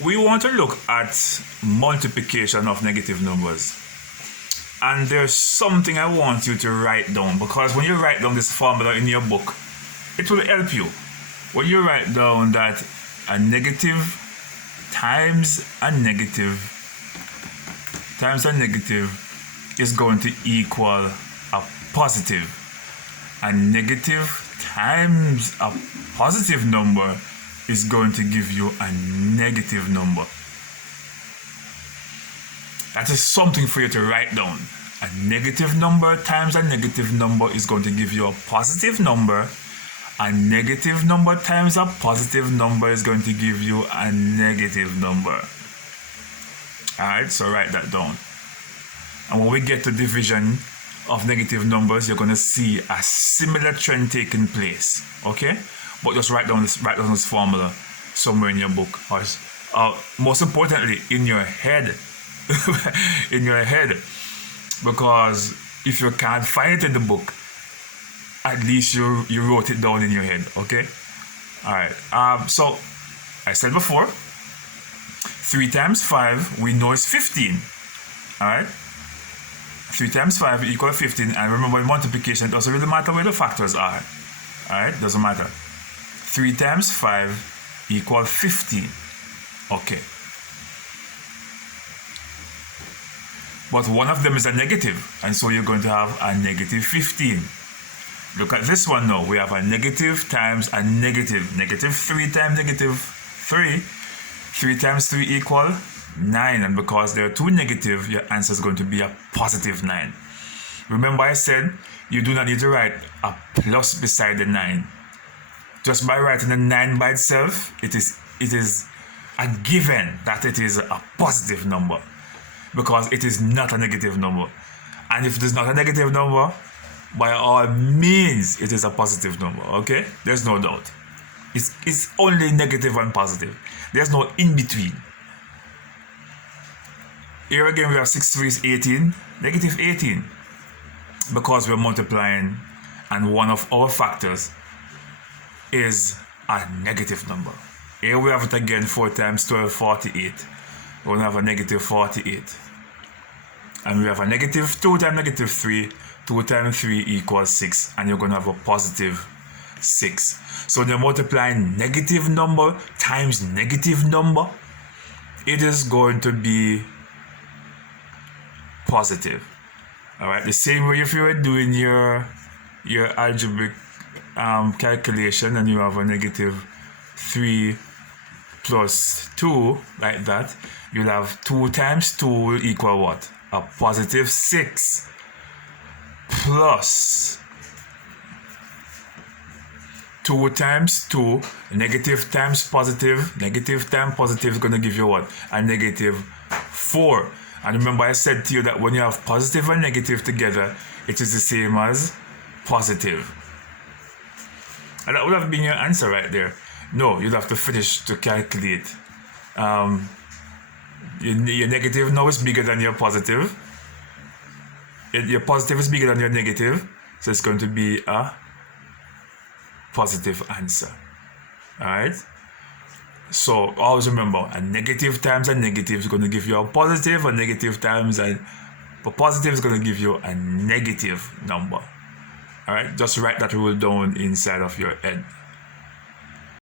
We want to look at multiplication of negative numbers. And there's something I want you to write down, because when you write down this formula in your book, it will help you. When you write down that a negative times a negative is going to equal a positive. A negative times a positive number is going to give you a negative number. That is something for you to write down. A negative number times a negative number is going to give you a positive number. A negative number times a positive number is going to give you a negative number. Alright, so write that down. And when we get to division of negative numbers, you're going to see a similar trend taking place. Okay? But just write down this formula somewhere in your book. Or most importantly, in your head. In your head. Because if you can't find it in the book, at least you wrote it down in your head. Okay? Alright. So, I said before, 3 times 5, we know is 15. Alright? 3 times 5 equal 15. And remember, in multiplication, it doesn't really matter where the factors are. Alright? Doesn't matter. 3 times 5 equal 15. Okay. But one of them is a negative. And so you're going to have a negative 15. Look at this one now. We have a negative times a negative. Negative 3 times negative 3. 3 times 3 equal 9. And because there are 2 negative, your answer is going to be a positive 9. Remember I said you do not need to write a plus beside the 9. Just by writing the 9 by itself, it is a given that it is a positive number. Because it is not a negative number. And if it is not a negative number, by all means, it is a positive number, okay? There's no doubt. It's only negative and positive. There's no in-between. Here again, we have 6 3 is 18, negative 18. Because we're multiplying, and one of our factors is a negative number. Here we have it again, 4 times 12, 48. We're going to have a negative 48. And we have a negative 2 times negative 3. 2 times 3 equals 6. And you're going to have a positive 6. So they're multiplying negative number times negative number. It is going to be positive. Alright, the same way if you were doing your algebraic calculation and you have a negative 3 plus 2, like that, you'll have 2 times 2 will equal what? A positive 6 plus 2 times 2, negative times positive is going to give you what? A negative 4. And remember I said to you that when you have positive and negative together, it is the same as positive. And that would have been your answer right there. No, you'd have to finish to calculate. Your negative now is bigger than your positive. Your positive is bigger than your negative. So it's going to be a positive answer. Alright? So always remember, a negative times a negative is going to give you a positive. A negative times a positive is going to give you a negative number. Alright? Just write that rule down inside of your head.